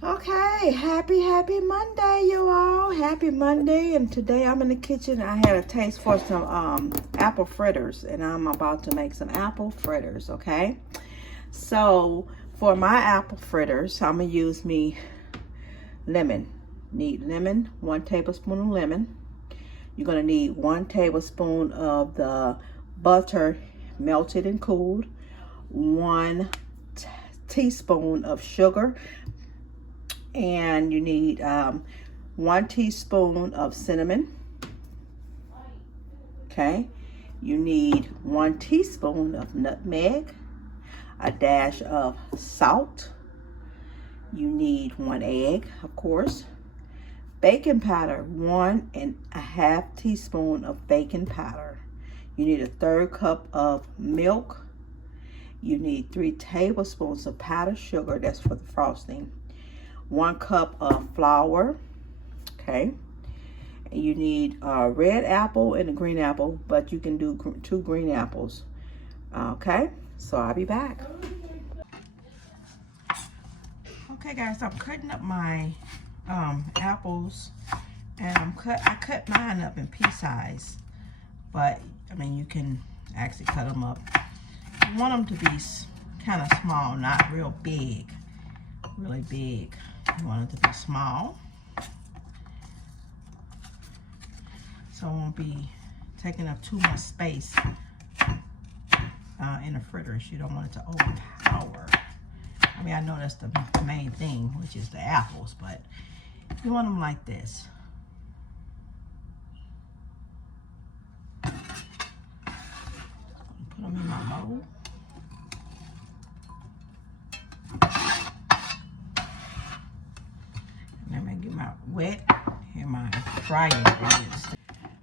Okay, happy Monday, you all. Happy Monday, and today I'm in the kitchen. I had a taste for some apple fritters, and I'm about to make some apple fritters, okay? So, for my apple fritters, I'm gonna use me lemon. Need lemon, 1 tablespoon of lemon. You're gonna need 1 tablespoon of the butter melted and cooled, 1 teaspoon of sugar, and you need 1 teaspoon of cinnamon. Okay, you need 1 teaspoon of nutmeg, a dash of salt. You need 1 egg, of course. Baking powder, 1½ teaspoon of baking powder. You need a 1/3 cup of milk. You need 3 tablespoons of powdered sugar, that's for the frosting. 1 cup of flour, okay? And you need a red apple and a green apple, but you can do 2 green apples, okay? So I'll be back. Okay, guys, I'm cutting up my apples, and I cut mine up in pea size, but I mean you can actually cut them up. You want them to be kind of small, not real big, really big. You want it to be small, so it won't be taking up too much space in the fritters. You don't want it to overpower. I mean, I know that's the main thing, which is the apples, but you want them like this. Put them in my mold. Let me get my wet and my dry ingredients.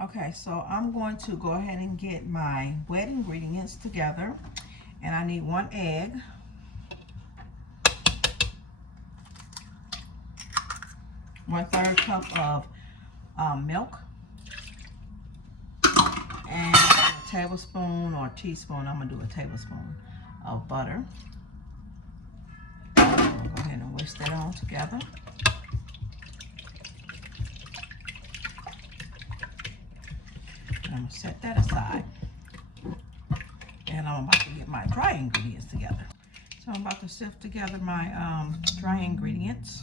Okay, so I'm going to go ahead and get my wet ingredients together. And I need 1 egg, 1/3 cup of milk, and a tablespoon or teaspoon, I'm gonna do a tablespoon of butter. Go ahead and whisk that all together. And I'm gonna set that aside. And I'm about to get my dry ingredients together. So I'm about to sift together my dry ingredients.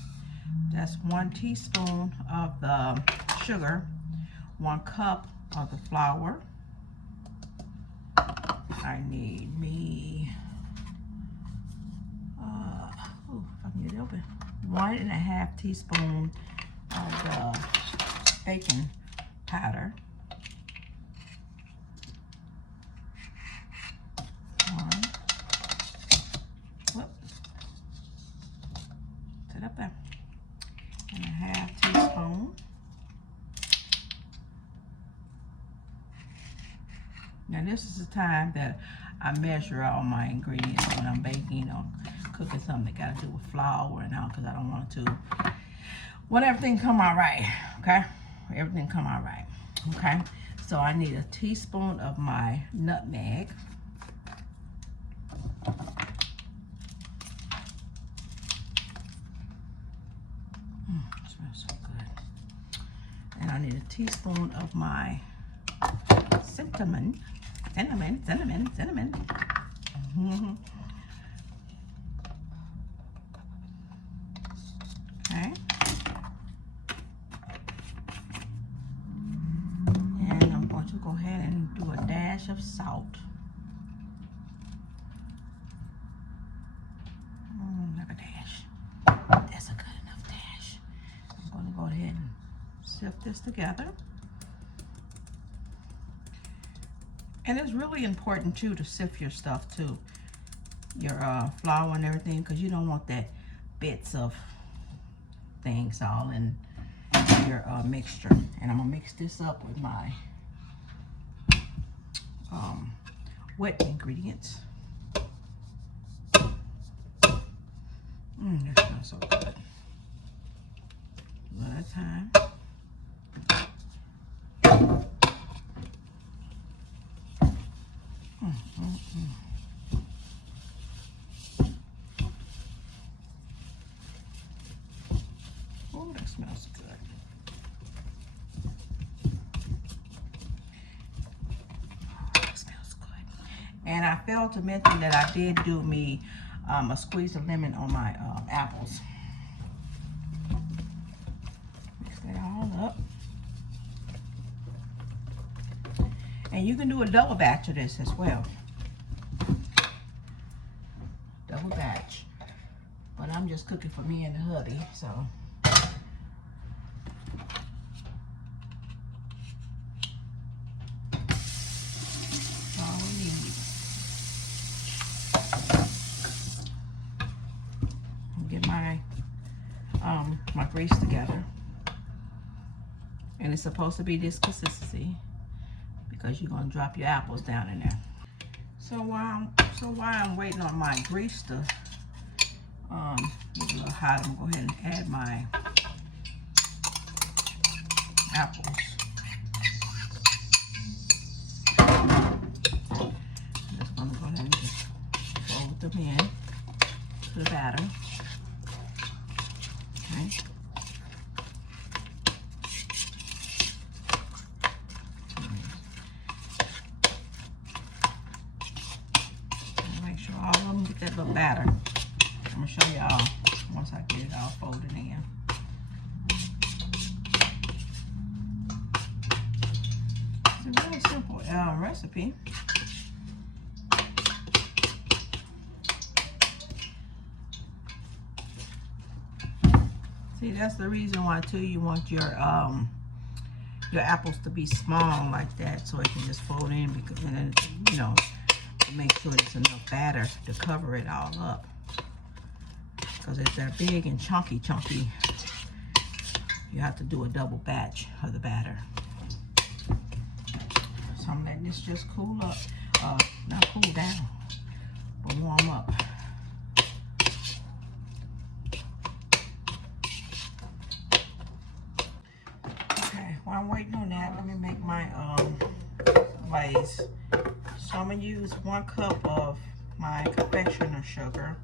That's 1 teaspoon of the sugar, 1 cup of the flour. I need me, if I can get it open, 1½ teaspoon of the baking powder. Sit up there. 1/2 teaspoon. Now this is the time that I measure all my ingredients when I'm baking or cooking something that got to do with flour and all, because I don't want it to, want everything come out right, okay? Everything come out right, okay? So I need a teaspoon of my nutmeg. Smells so good. And I need a teaspoon of my cinnamon. Okay. And I'm going to go ahead and do a dash of salt. Like a dash. That's a good enough dash. I'm going to go ahead and sift this together. And it's really important too to sift your stuff too, your flour and everything, because you don't want that bits of things all in your mixture. And I'm gonna mix this up with my wet ingredients. That smells so good. A lot of time. Smells good. Smells good. And I failed to mention that I did do me a squeeze of lemon on my apples. Mix that all up. And you can do a double batch of this as well. Double batch. But I'm just cooking for me and the hubby, so. All we need. Get my grease together. And it's supposed to be this consistency because you're gonna drop your apples down in there. So while I'm waiting on my grease to get a little hot, I'm gonna go ahead and add my apples. I'm just gonna go ahead and just fold them in to the batter. Okay. Make sure all of them get that little batter. I'm gonna show y'all once I get it all folded in. It's a really simple recipe. See, that's the reason why too you want your apples to be small like that, so it can just fold in, because then, you know, to make sure there's enough batter to cover it all up. Because if they're big and chunky, you have to do a double batch of the batter. So I'm letting this just cool up, not cool down, but warm up. Okay, while I'm waiting on that, let me make my glaze. So I'm gonna use 1 cup of my confectioner sugar.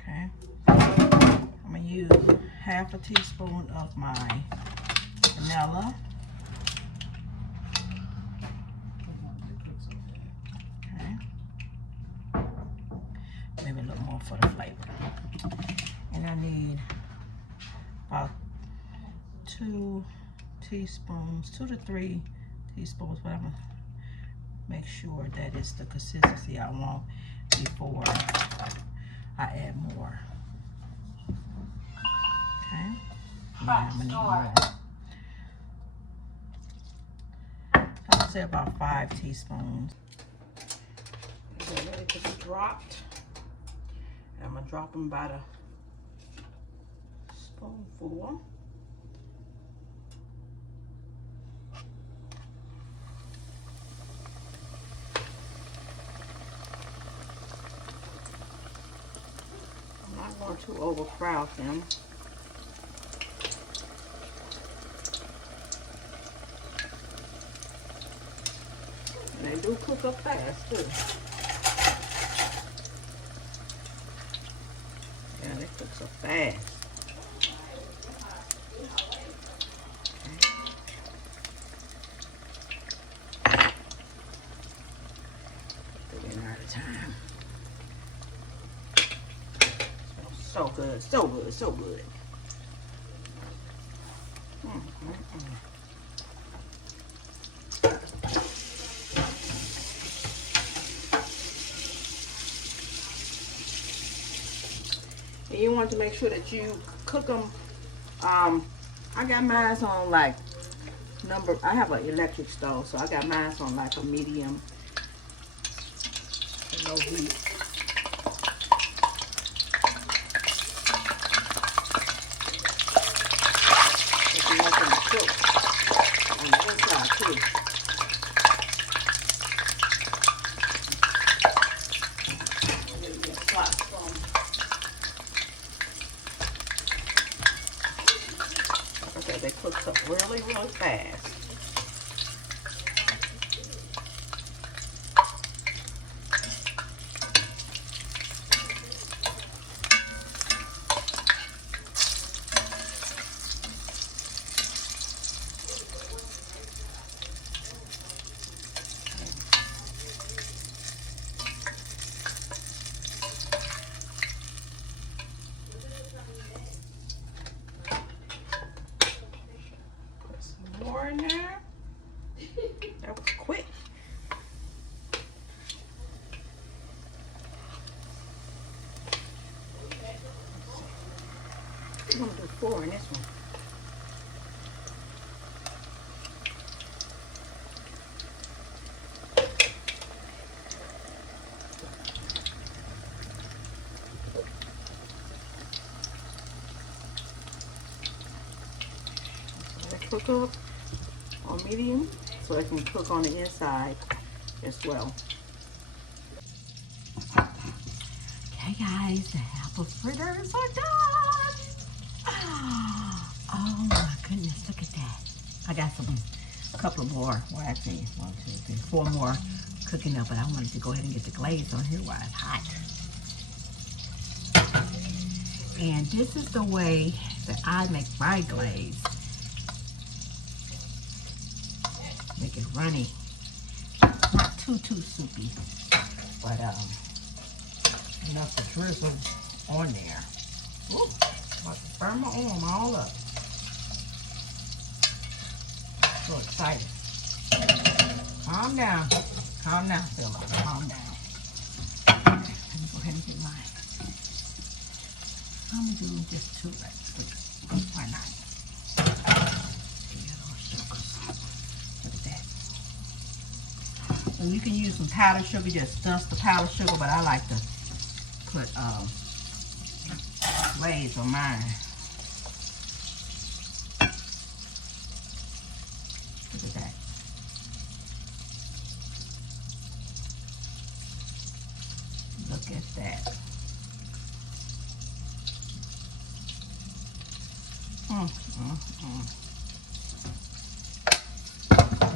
Okay. I'm gonna use 1/2 teaspoon of my vanilla. Okay. Maybe a little more for the flavor. And I need about 2 to 3 teaspoons, but I'm gonna make sure that it's the consistency I want before I add more. Okay. Yeah, I'm gonna need more. I'm gonna say about 5 teaspoons. They're ready to be dropped. And I'm gonna drop them by the spoonful. I'm not going to overcrowd them. And they do cook up fast too. Yeah, they cook so fast. Time. So good, so good, so good. And you want to make sure that you cook them. I got mine on like I have an electric stove, so I got mine on like a medium. No heat. If you want them to cook on the inside too. Like I said, they cook up really, really fast. I'm gonna do 4 in this one. Cook up on medium so it can cook on the inside as well. Okay guys, the apple fritters are done. Oh my goodness, look at that. I got a couple more, well actually 1, 2, 3, 4 more cooking up, but I wanted to go ahead and get the glaze on here while it's hot. And this is the way that I make my glaze. Make it runny, not too soupy, but enough to drizzle on there. Ooh, about to burn my arm all up. So excited. Calm down, Philip, calm down. Let me go ahead and get mine. I'm gonna do just 2 right quick. Why not? And you can use some powdered sugar, just dust the powdered sugar, but I like to put glaze on mine. Look at that. Look at that.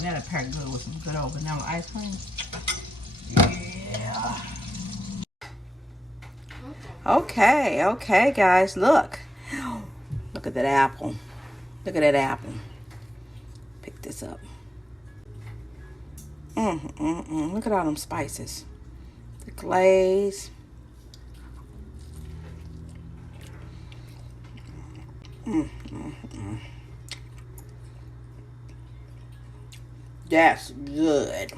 That'll pair good with some good old vanilla ice cream. Yeah. Okay, guys, look. Look at that apple. Look at that apple. Pick this up. Look at all them spices. The glaze. That's good.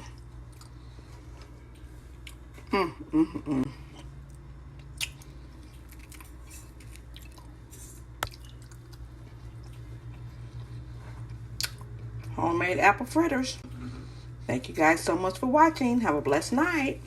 Homemade apple fritters. Thank you guys so much for watching. Have a blessed night.